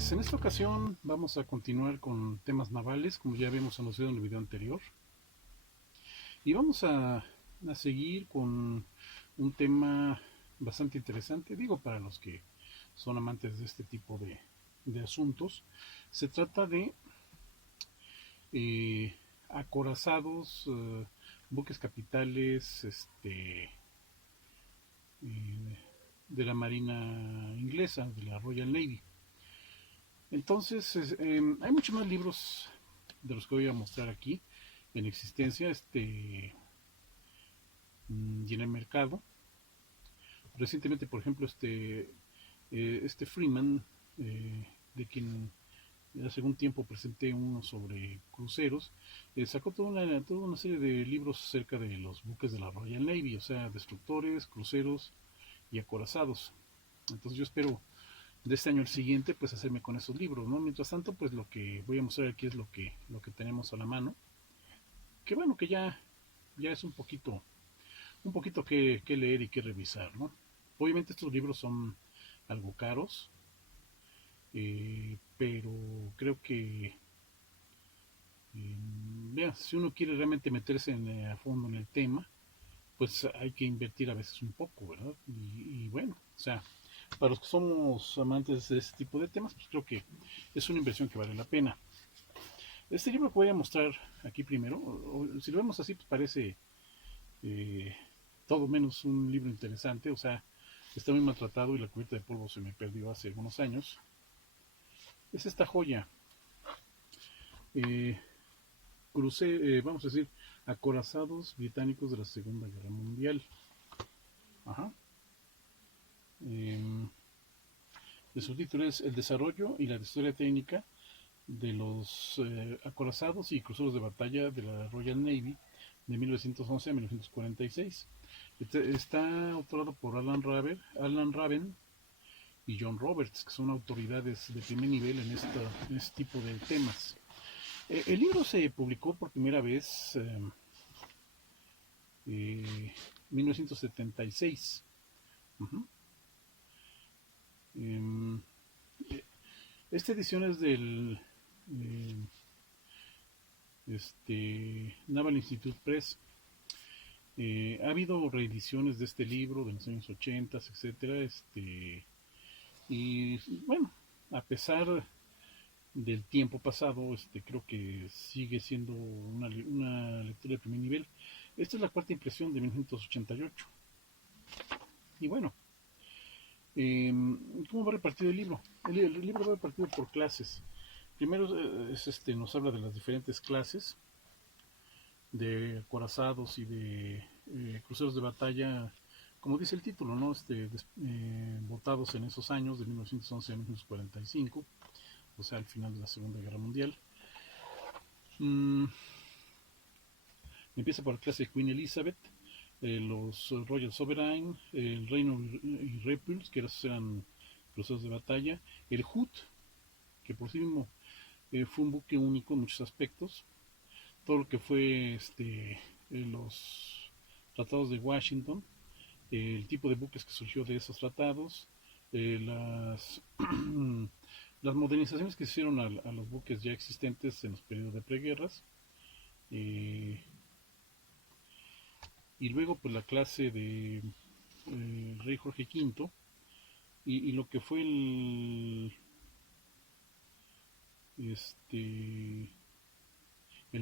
Pues en esta ocasión vamos a continuar con temas navales, como ya habíamos anunciado en el video anterior, y vamos a seguir con un tema bastante interesante, digo, para los que son amantes de este tipo de asuntos. Se trata de eh, acorazados, buques capitales, de la Marina inglesa, de la Royal Navy. Entonces, hay muchos más libros de los que voy a mostrar aquí en existencia y en el mercado. Recientemente, por ejemplo, Freeman, de quien hace algún tiempo presenté uno sobre cruceros, sacó toda una serie de libros acerca de los buques de la Royal Navy, o sea, destructores, cruceros y acorazados. Entonces yo espero de este año al siguiente pues hacerme con esos libros, ¿no? Mientras tanto, pues lo que voy a mostrar aquí es lo que tenemos a la mano, que bueno, que ya es un poquito que leer y que revisar, ¿no? Obviamente estos libros son algo caros, pero creo que si uno quiere realmente meterse a fondo en el tema, pues hay que invertir a veces un poco, ¿verdad? Y bueno, o sea, para los que somos amantes de este tipo de temas, pues creo que es una inversión que vale la pena. Este libro que voy a mostrar aquí primero, si lo vemos así, pues parece eh, todo menos un libro interesante, o sea, está muy maltratado y la cubierta de polvo se me perdió hace algunos años. Es esta joya, eh, vamos a decir, acorazados británicos de la Segunda Guerra Mundial. Ajá. Eh, el subtítulo es El desarrollo y la historia técnica de los acorazados y cruceros de batalla de la Royal Navy de 1911 a 1946. Está autorado por Alan Raven y John Roberts, que son autoridades de primer nivel en este tipo de temas. El libro se publicó por primera vez en 1976. Uh-huh. Eh, esta edición es del eh, Naval Institute Press. Ha habido reediciones de este libro de los años 80, etcétera, y bueno, a pesar del tiempo pasado, creo que sigue siendo una lectura de primer nivel. Esta es la cuarta impresión de 1988. Y bueno, ¿cómo va repartido el libro? El libro va repartido por clases. Primero nos habla de las diferentes clases de acorazados y de cruceros de batalla, como dice el título, ¿no? Votados en esos años de 1911 a 1945, o sea, al final de la Segunda Guerra Mundial. Empieza por la clase Queen Elizabeth, los Royal Sovereign, el Reino y Repulse, que eran cruceros de batalla, el Hood, que por sí mismo fue un buque único en muchos aspectos, todo lo que fue los tratados de Washington, el tipo de buques que surgió de esos tratados, las, las modernizaciones que se hicieron a los buques ya existentes en los periodos de preguerras, y luego pues la clase de rey Jorge V y lo que fue el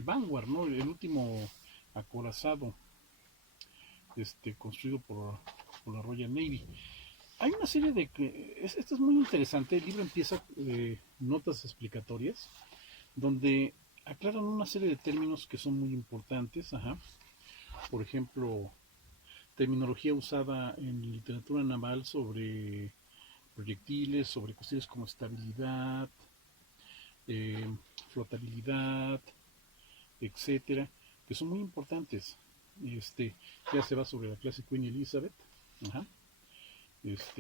Vanguard, ¿no? El último acorazado construido por la Royal Navy. Hay una serie de esto es muy interesante. El libro empieza notas explicatorias donde aclaran una serie de términos que son muy importantes. Ajá. Por ejemplo, terminología usada en literatura naval sobre proyectiles, sobre cuestiones como estabilidad, eh, flotabilidad, etcétera, que son muy importantes. Ya se va sobre la clase Queen Elizabeth. Ajá.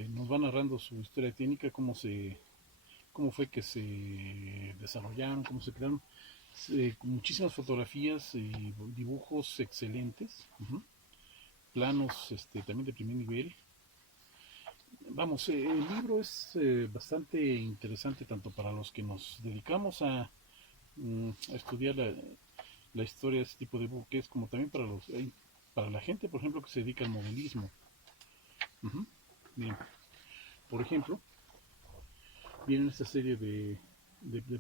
Nos va narrando su historia técnica, cómo fue que se desarrollaron, cómo se crearon, con muchísimas fotografías y dibujos excelentes, planos también de primer nivel. vamos, el libro es bastante interesante tanto para los que nos dedicamos a estudiar la historia de este tipo de buques, como también para la gente, por ejemplo, que se dedica al modelismo. Ujú. Bien, por ejemplo, viene esta serie de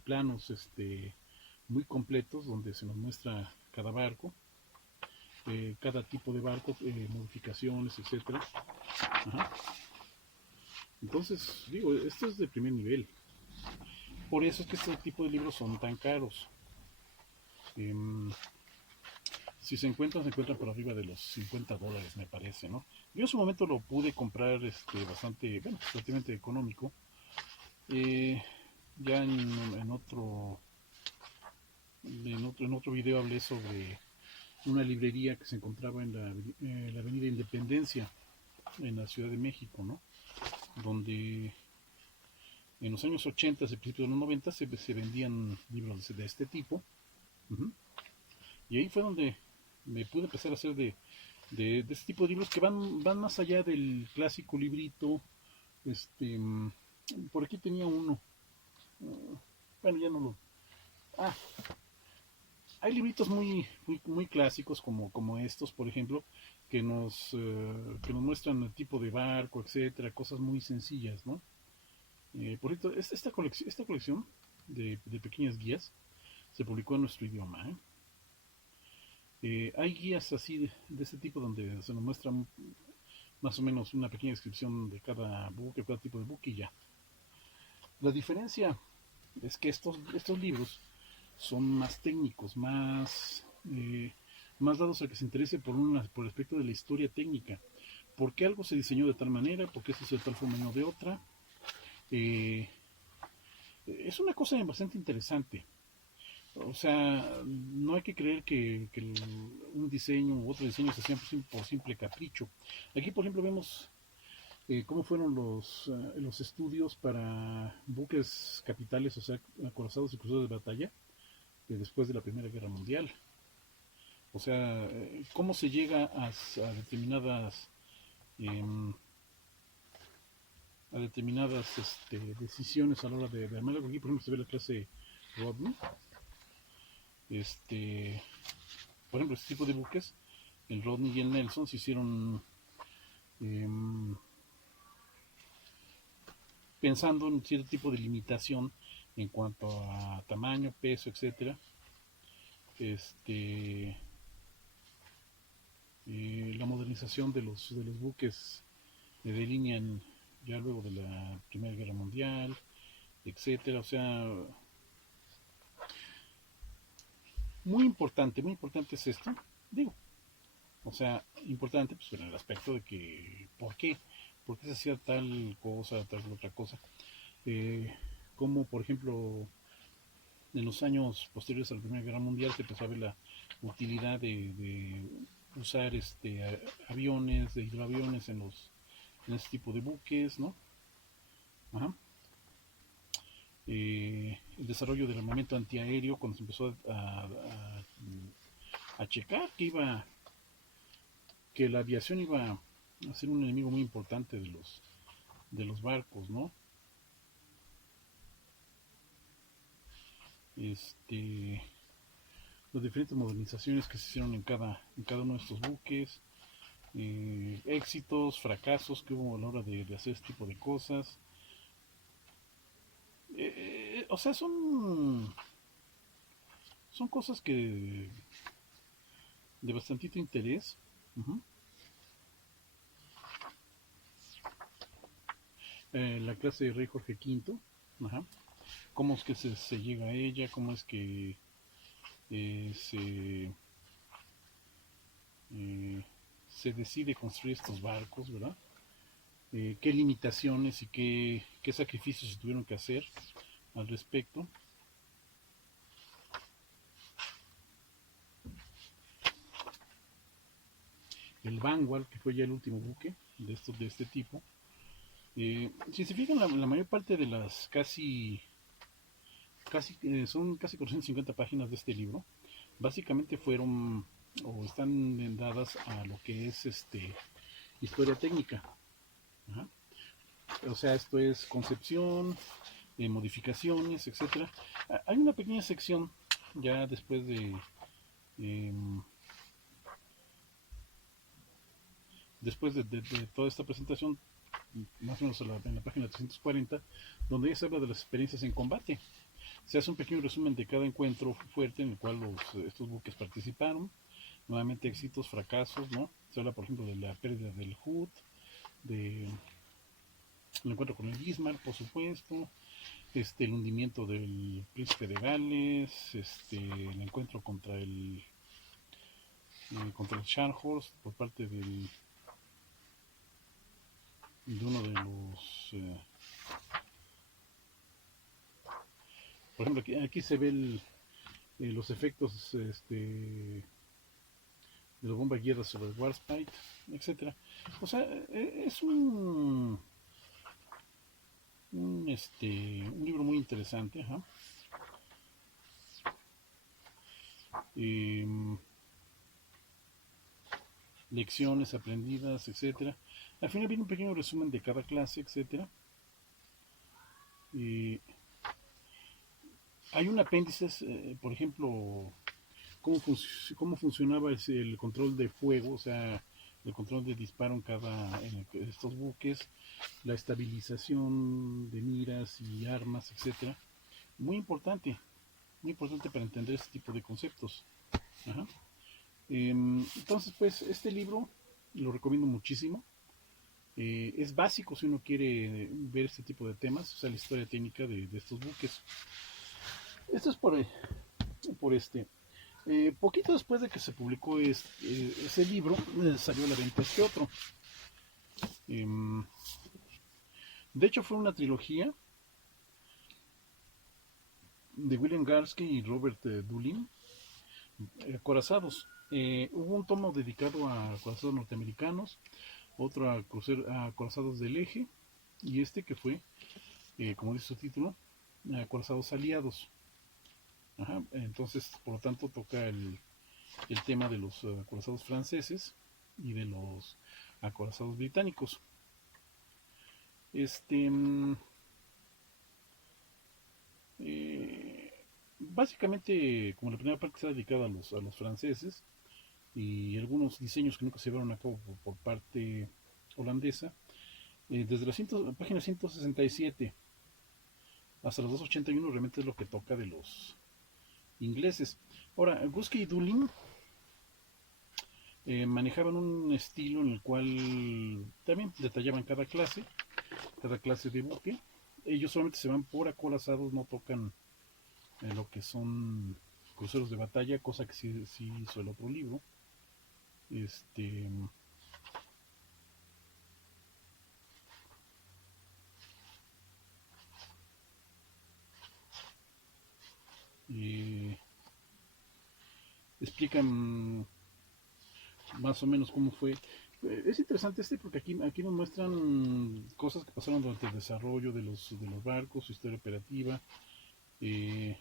planos muy completos donde se nos muestra cada barco, cada tipo de barco, modificaciones, etcétera. Ajá. Entonces, digo, esto es de primer nivel. Por eso es que este tipo de libros son tan caros. Em, si se encuentran por arriba de los $50, me parece, ¿no? Yo en su momento lo pude comprar bastante, bueno, relativamente económico. Eh, ya en otro video hablé sobre una librería que se encontraba en la Avenida Independencia, en la Ciudad de México, ¿no? Donde en los años 80 y principios de los 90 se vendían libros de este tipo. Uh-huh. Y ahí fue donde me pude empezar a hacer de este tipo de libros que van más allá del clásico librito. Este, por aquí tenía uno. Bueno, ya no lo. Ah, hay libritos muy clásicos como estos, por ejemplo, que nos muestran el tipo de barco, etcétera, cosas muy sencillas, ¿no? Por ejemplo, esta colección de pequeñas guías se publicó en nuestro idioma. Hay guías así de este tipo donde se nos muestra más o menos una pequeña descripción de cada buque, cada tipo de buque y ya. La diferencia es que estos libros son más técnicos, más dados a que se interese por el aspecto de la historia técnica. ¿Por qué algo se diseñó de tal manera? ¿Por qué se hizo de tal forma y no de otra? Eh, es una cosa bastante interesante. O sea, no hay que creer que un diseño u otro diseño se hacían por simple capricho. Aquí, por ejemplo, vemos cómo fueron los estudios para buques capitales, o sea, acorazados y cruceros de batalla, después de la Primera Guerra Mundial. O sea, cómo se llega a eh, determinadas decisiones a la hora de armar algo. Aquí, por ejemplo, se ve la clase Rodney. Por ejemplo, este tipo de buques, el Rodney y el Nelson, se hicieron eh, pensando en cierto tipo de limitación en cuanto a tamaño, peso, etcétera. Este, la modernización de los buques de línea ya luego de la Primera Guerra Mundial, etcétera. O sea, muy importante es esto. Digo, o sea, importante pues en el aspecto de que, ¿por qué se hacía tal cosa, tal otra cosa? Eh, como por ejemplo en los años posteriores a la Primera Guerra Mundial se empezó a ver la utilidad de usar aviones, de hidroaviones en este tipo de buques, ¿no? Ajá. El desarrollo del armamento antiaéreo cuando se empezó a checar que la aviación iba a ser un enemigo muy importante de los barcos, ¿no? Este, las diferentes modernizaciones que se hicieron en cada uno de estos buques, éxitos, fracasos que hubo a la hora de hacer este tipo de cosas. O sea, son cosas que de bastantito interés. Uh-huh. La clase de Rey Jorge V. Ajá. Cómo es que se llega a ella, cómo es que eh, se decide construir estos barcos, ¿verdad? Qué limitaciones y qué sacrificios se tuvieron que hacer al respecto. El Vanguard, que fue ya el último buque de este tipo. Si se fijan, la mayor parte de las son casi 450 páginas de este libro, básicamente fueron o están dadas a lo que es historia técnica. Ajá. O sea, esto es concepción, modificaciones, etcétera. Hay una pequeña sección ya después eh, de toda esta presentación, más o menos en la página 340, donde ya se habla de las experiencias en combate. Se hace un pequeño resumen de cada encuentro fuerte en el cual estos buques participaron, nuevamente éxitos, fracasos, ¿no? Se habla, por ejemplo, de la pérdida del Hood, de el encuentro con el Bismarck, por supuesto, el hundimiento del Príncipe de Gales, el encuentro contra el Scharnhorst por parte de uno de los por ejemplo aquí se ve los efectos de la bomba guerra sobre el Warspite, etcétera. O sea, es un libro muy interesante, ajá. Eh, Lecciones aprendidas, etcétera. Al final viene un pequeño resumen de cada clase, etcétera. Hay un apéndice, por ejemplo, cómo funcionaba el control de fuego, o sea, el control de disparo en estos buques, la estabilización de miras y armas, etcétera. Muy importante para entender este tipo de conceptos. Ajá. Entonces, pues, este libro lo recomiendo muchísimo. Es básico si uno quiere ver este tipo de temas, o sea, la historia técnica de estos buques. Esto es por este. Poquito después de que se publicó ese libro, salió a la venta este otro. Em, de hecho, fue una trilogía de William Garsky y Robert Dulin, Acorazados. Hubo un tomo dedicado a acorazados norteamericanos, otro a acorazados del eje, y que fue, como dice su título, acorazados aliados. Ajá, entonces, por lo tanto, toca el tema de los acorazados franceses y de los acorazados británicos. Este. Básicamente, como la primera parte está dedicada a los franceses y algunos diseños que nunca se llevaron a cabo por parte holandesa, desde la página 167 hasta los 281 realmente es lo que toca de los ingleses. Ahora, Guskey y Dulin manejaban un estilo en el cual también detallaban cada clase de buque. Ellos solamente se van por acorazados, no tocan lo que son cruceros de batalla, cosa que sí hizo el otro libro. Este. Eh, Explican más o menos cómo fue. Es interesante porque aquí nos muestran cosas que pasaron durante el desarrollo de los barcos, su historia operativa. Eh,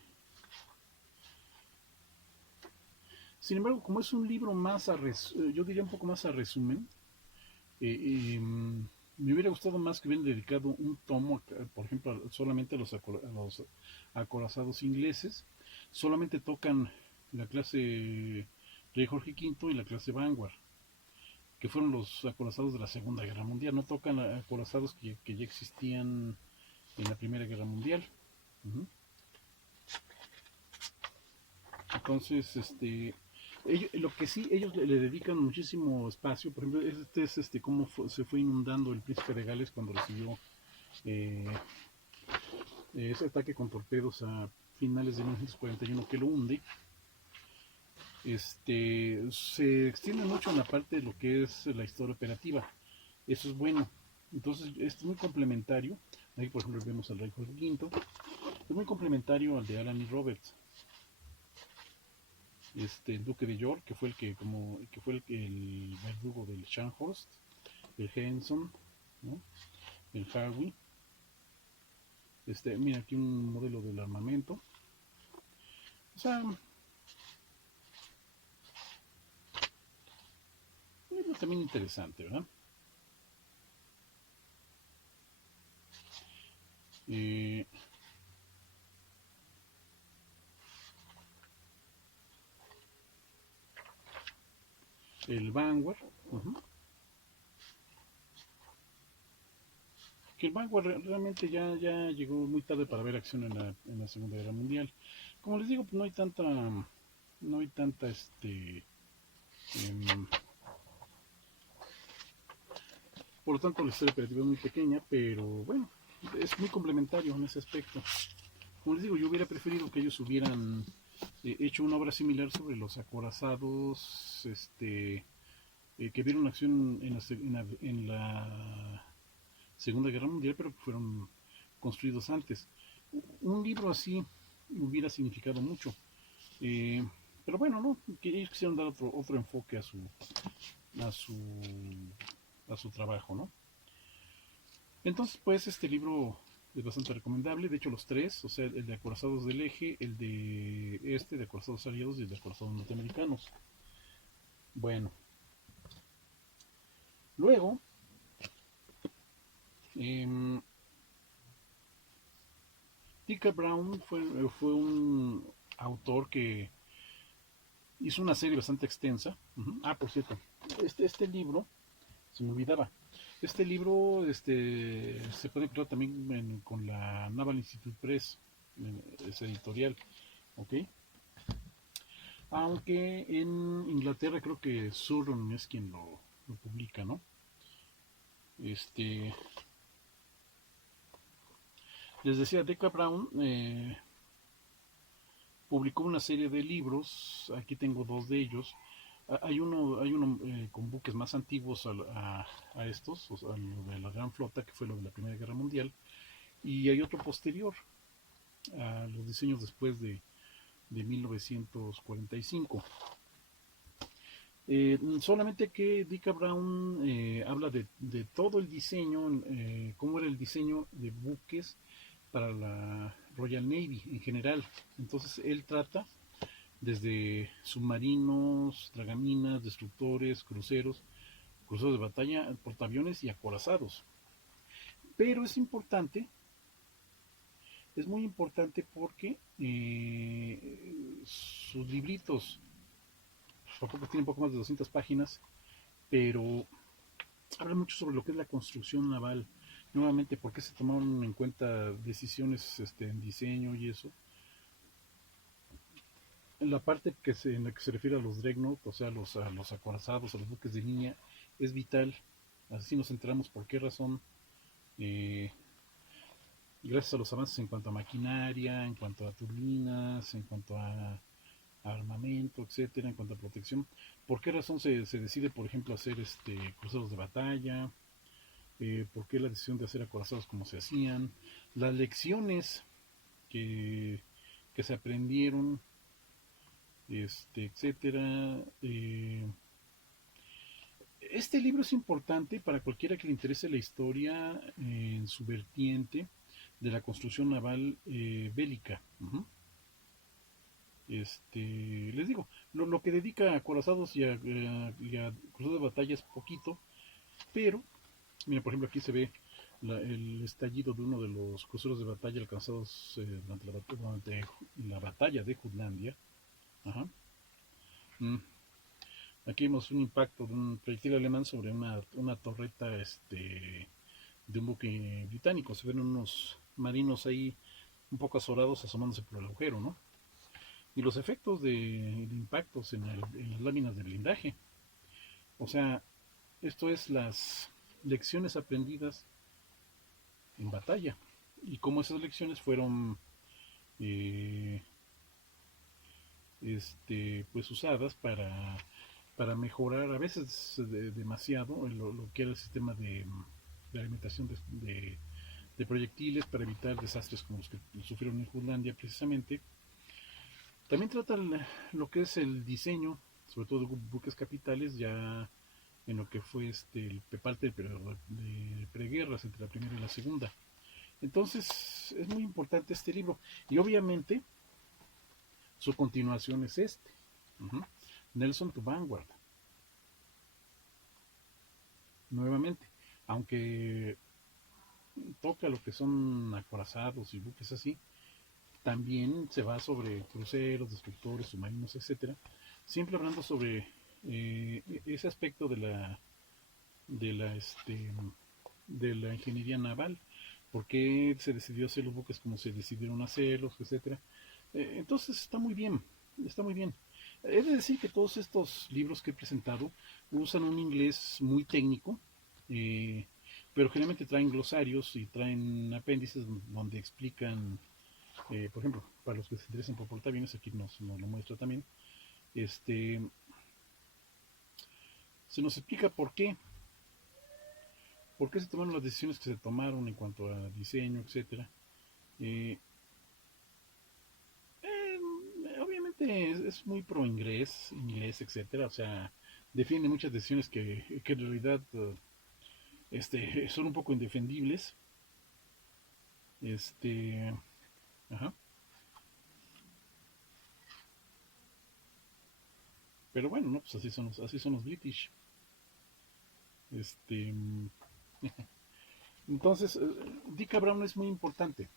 Sin embargo, como es un libro más yo diría un poco más a resumen, me hubiera gustado más que hubieran dedicado un tomo, por ejemplo, solamente a los acorazados ingleses. Solamente tocan la clase Rey Jorge V y la clase Vanguard, que fueron los acorazados de la Segunda Guerra Mundial. No tocan acorazados que ya existían en la Primera Guerra Mundial. Uh-huh. Entonces, lo que sí, ellos le dedican muchísimo espacio. Por ejemplo, es cómo se fue inundando el Príncipe de Gales cuando recibió eh, ese ataque con torpedos a finales de 1941 que lo hunde. Se extiende mucho en la parte de lo que es la historia operativa. Eso es bueno. Entonces, es muy complementario. Ahí, por ejemplo, vemos al Rey Jorge V. Es muy complementario al de Alan y Roberts. El Duque de York, que fue el verdugo del Scharnhorst, el Henson, ¿no? El Harvey. Mira aquí un modelo del armamento. O sea, un libro también interesante, ¿verdad? Eh, el Vanguard, que el Vanguard realmente ya llegó muy tarde para ver acción en la Segunda Guerra Mundial. Como les digo, pues no hay tanta em, por lo tanto la historia operativa es muy pequeña, pero bueno, es muy complementario en ese aspecto. Como les digo, yo hubiera preferido que ellos hubieran hecho una obra similar sobre los acorazados, que vieron acción en la Segunda Guerra Mundial, pero que fueron construidos antes. Un libro así hubiera significado mucho. Eh, pero bueno, no, que ellos quisieron dar otro enfoque a su, a su trabajo, ¿no? Entonces, pues este libro es bastante recomendable. De hecho, los tres, o sea, el de Acorazados del Eje, el de Acorazados Aliados y el de Acorazados Norteamericanos. Bueno, luego, eh, Tika Brown fue un autor que hizo una serie bastante extensa. Ah, por cierto, este libro, se me olvidaba, este libro se puede encontrar también con la Naval Institute Press, es editorial, ¿ok? Aunque en Inglaterra creo que Surron es quien lo publica, ¿no? Este, les decía, Decca Brown publicó una serie de libros, aquí tengo dos de ellos. Hay uno con buques más antiguos a estos, o sea, a lo de la Gran Flota, que fue lo de la Primera Guerra Mundial, y hay otro posterior, a los diseños después de 1945. Solamente que Dicka Brown habla de todo el diseño, cómo era el diseño de buques para la Royal Navy en general. Entonces él trata desde submarinos, dragaminas, destructores, cruceros de batalla, portaaviones y acorazados. Pero es muy importante porque sus libritos, tienen poco más de 200 páginas, pero habla mucho sobre lo que es la construcción naval. Nuevamente, por qué se tomaron en cuenta decisiones en diseño y eso. En la parte en la que se refiere a los dreadnought, o sea, a los acorazados, a los buques de línea, es vital. Así nos enteramos por qué razón, eh, gracias a los avances en cuanto a maquinaria, en cuanto a turbinas, en cuanto a armamento, etcétera, en cuanto a protección, por qué razón se decide, por ejemplo, hacer cruceros de batalla, por qué la decisión de hacer acorazados como se hacían, las lecciones que, que se aprendieron, etcétera. Este libro es importante para cualquiera que le interese la historia en su vertiente de la construcción naval bélica. Les digo, lo que dedica a acorazados y a cruceros de batalla es poquito, pero, mira, por ejemplo, aquí se ve el estallido de uno de los cruceros de batalla alcanzados durante la batalla de Jutlandia. Ajá. Mm. Aquí vemos un impacto de un proyectil alemán sobre una torreta de un buque británico. Se ven unos marinos ahí un poco azorados asomándose por el agujero, ¿no? Y los efectos de impactos en las láminas de blindaje. O sea, esto es las lecciones aprendidas en batalla y cómo esas lecciones fueron eh, pues usadas para mejorar a veces demasiado lo que era el sistema de alimentación de proyectiles para evitar desastres como los que sufrieron en Jutlandia precisamente. También trata lo que es el diseño, sobre todo de buques capitales, ya en lo que fue parte de preguerras entre la primera y la segunda. Entonces es muy importante este libro y obviamente su continuación es uh-huh. Nelson to Vanguard, nuevamente, aunque toca lo que son acorazados y buques así. También se va sobre cruceros, destructores, submarinos, etcétera. Siempre hablando sobre ese aspecto de la, este, de la ingeniería naval, por qué se decidió hacer los buques como se decidieron hacerlos, etcétera. Entonces está muy bien, está muy bien. He de decir que todos estos libros que he presentado usan un inglés muy técnico, eh, pero generalmente traen glosarios y traen apéndices donde explican, por ejemplo, para los que se interesan por portaaviones, aquí nos lo muestra también, este, se nos explica por qué se tomaron las decisiones que se tomaron en cuanto a diseño, etcétera. Eh, Obviamente es muy pro inglés, etcétera, o sea, defiende muchas decisiones que en realidad son un poco indefendibles. Este, ajá. Pero bueno, no, pues así son los British. Este, entonces, Dick Brown es muy importante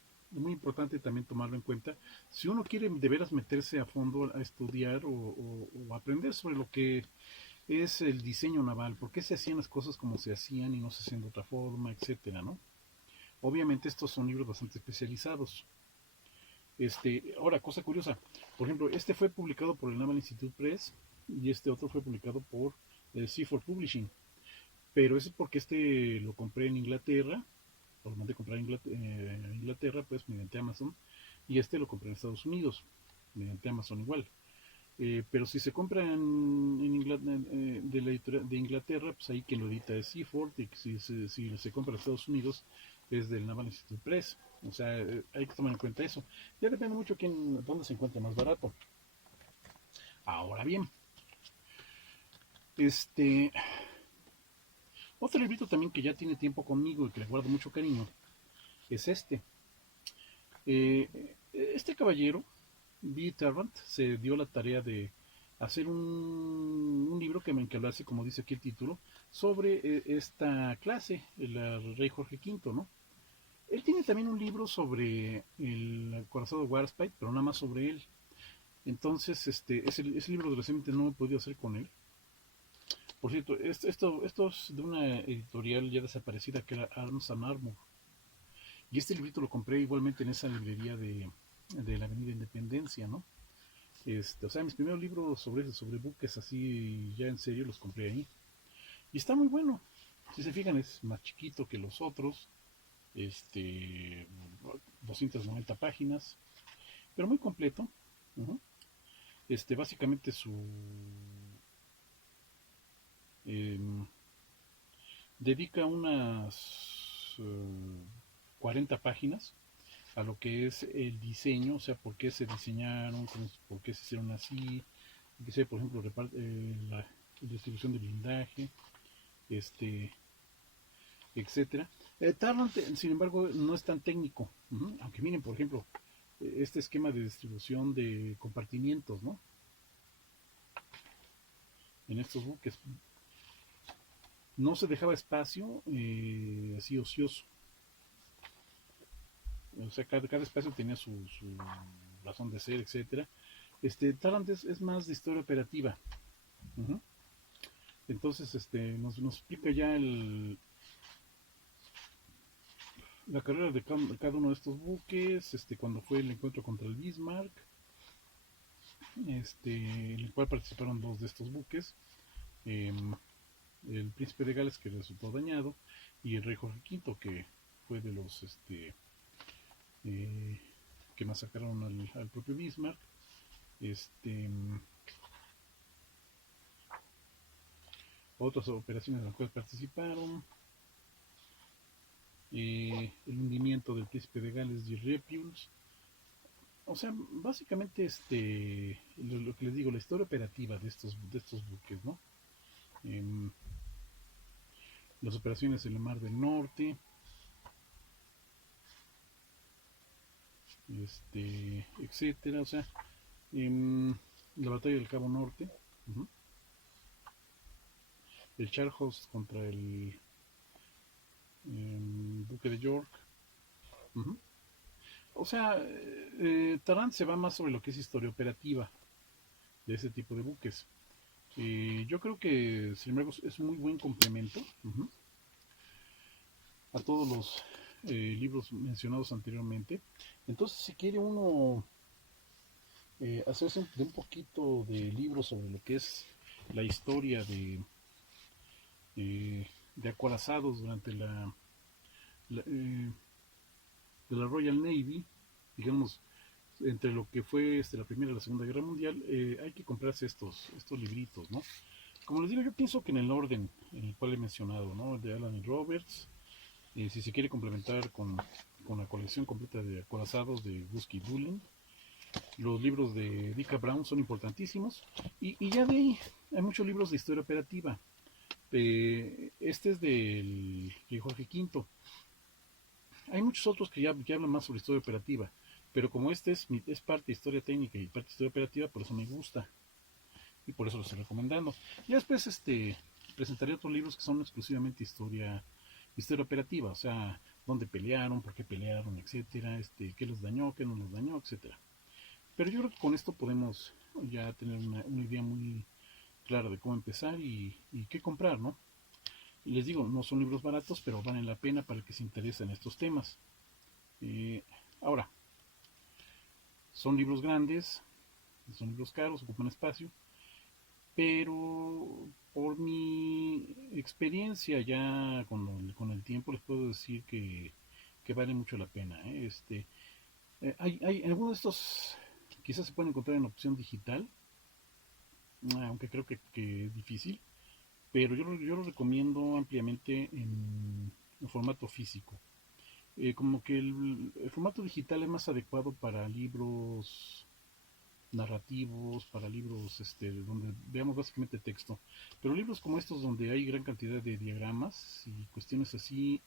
también tomarlo en cuenta. Si uno quiere de veras meterse a fondo a estudiar o aprender sobre lo que es el diseño naval, por qué se hacían las cosas como se hacían y no se hacían de otra forma, etcétera, ¿no? Obviamente estos son libros bastante especializados. Ahora, cosa curiosa, por ejemplo, este fue publicado por el Naval Institute Press y este otro fue publicado por Seaford Publishing, pero es porque este lo compré en Inglaterra, lo mandé a comprar en Inglaterra, pues mediante Amazon, y este lo compré en Estados Unidos, mediante Amazon igual. Pero si se compra de la de Inglaterra, pues ahí quien lo edita es Seaford, y si se compra en Estados Unidos es del Naval Institute Press. O sea, hay que tomar en cuenta eso. Ya depende mucho dónde se encuentra más barato. Ahora bien, este, otro librito también que ya tiene tiempo conmigo y que le guardo mucho cariño es este. Este caballero, B. Tarrant, se dio la tarea de hacer un libro que hablase, como dice aquí el título, sobre esta clase, el rey Jorge V, ¿no? Él tiene también un libro sobre el acorazado Warspite, pero nada más sobre él. Entonces, ese libro desgraciadamente no he podido hacer con él. Por cierto, esto es de una editorial ya desaparecida que era Arms and Armor. Y este librito lo compré igualmente en esa librería de la Avenida Independencia, ¿no? O sea, mis primeros libros sobre buques así ya en serio los compré ahí. Y está muy bueno. Si se fijan es más chiquito que los otros. Este, 290 páginas. Pero muy completo. Uh-huh. Básicamente eh, dedica unas 40 páginas a lo que es el diseño, o sea, por qué se diseñaron, por qué se hicieron así, que sea, por ejemplo, la distribución de blindaje, este, etcétera. Tarrant, sin embargo, no es tan técnico, aunque miren, por ejemplo, este esquema de distribución de compartimientos, ¿no? En estos buques no se dejaba espacio así ocioso. O sea, cada espacio tenía su razón de ser, etcétera. Tarrant es más de historia operativa. Uh-huh. Entonces, nos explica ya la carrera de cada uno de estos buques, cuando fue el encuentro contra el Bismarck, en el cual participaron dos de estos buques, eh, el Príncipe de Gales que resultó dañado y el Rey Jorge V que fue de los eh, que masacraron al propio Bismarck. Otras operaciones en las cuales participaron, el hundimiento del Príncipe de Gales y Repules. O sea, básicamente lo que les digo, la historia operativa de estos buques, ¿no? Eh, las operaciones en el Mar del Norte, etcétera, o sea, la batalla del Cabo Norte, uh-huh, el Charles contra el Duque de York. Ujú. O sea, Tarrant se va más sobre lo que es historia operativa de ese tipo de buques. Yo creo que, sin embargo, es un muy buen complemento, a todos los libros mencionados anteriormente. Entonces, si quiere uno hacerse de un poquito de libros sobre lo que es la historia de acorazados durante la, eh, de la Royal Navy, digamos, entre lo que fue la Primera y la Segunda Guerra Mundial, hay que comprarse estos libritos, ¿no? Como les digo, yo pienso que en el orden en el cual he mencionado, ¿no? El de Alan y Roberts, si se quiere complementar con la colección completa de acorazados de Busky Bullen, los libros de Dicka Brown son importantísimos, y ya de ahí hay muchos libros de historia operativa. Este es del de Jorge Quinto. Hay muchos otros que hablan más sobre historia operativa, pero como este es parte historia técnica y parte historia operativa, por eso me gusta y por eso lo estoy recomendando. Y después presentaré otros libros que son exclusivamente historia operativa, o sea, dónde pelearon, por qué pelearon, etcétera, qué los dañó, qué no los dañó, etcétera. Pero yo creo que con esto podemos ya tener una idea muy clara de cómo empezar y qué comprar, ¿no? Y les digo, no son libros baratos, pero valen la pena para el que se interesa en estos temas. Eh, Ahora, son libros grandes, son libros caros, ocupan espacio, pero por mi experiencia ya con el tiempo les puedo decir que vale mucho la pena. Hay algunos de estos quizás se pueden encontrar en opción digital, aunque creo que es difícil, pero yo lo recomiendo ampliamente en formato físico. Como que el formato digital es más adecuado para libros narrativos, para libros donde veamos básicamente texto. Pero libros como estos donde hay gran cantidad de diagramas y cuestiones así,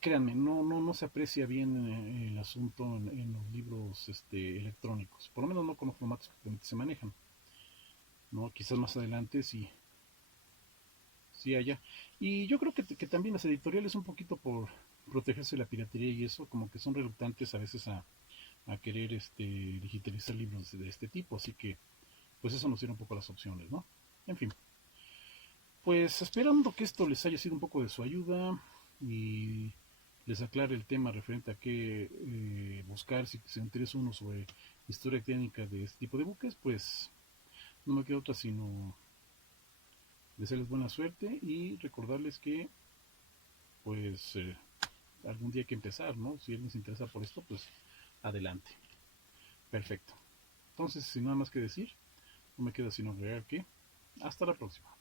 créanme, no se aprecia bien el asunto en los libros electrónicos, por lo menos no con los formatos que actualmente se manejan. ¿No? Quizás más adelante sí haya. Y yo creo que también las editoriales un poquito por protegerse de la piratería y eso, como que son reluctantes a veces a querer digitalizar libros de este tipo, así que pues eso nos cierra un poco las opciones, ¿no? En fin, pues esperando que esto les haya sido un poco de su ayuda y les aclare el tema referente a qué buscar si se interesa uno sobre historia técnica de este tipo de buques, pues no me queda otra sino desearles buena suerte y recordarles que pues algún día hay que empezar, ¿no? Si alguien se interesa por esto, pues adelante. Perfecto. Entonces, sin nada más que decir, no me queda sino agregar que hasta la próxima.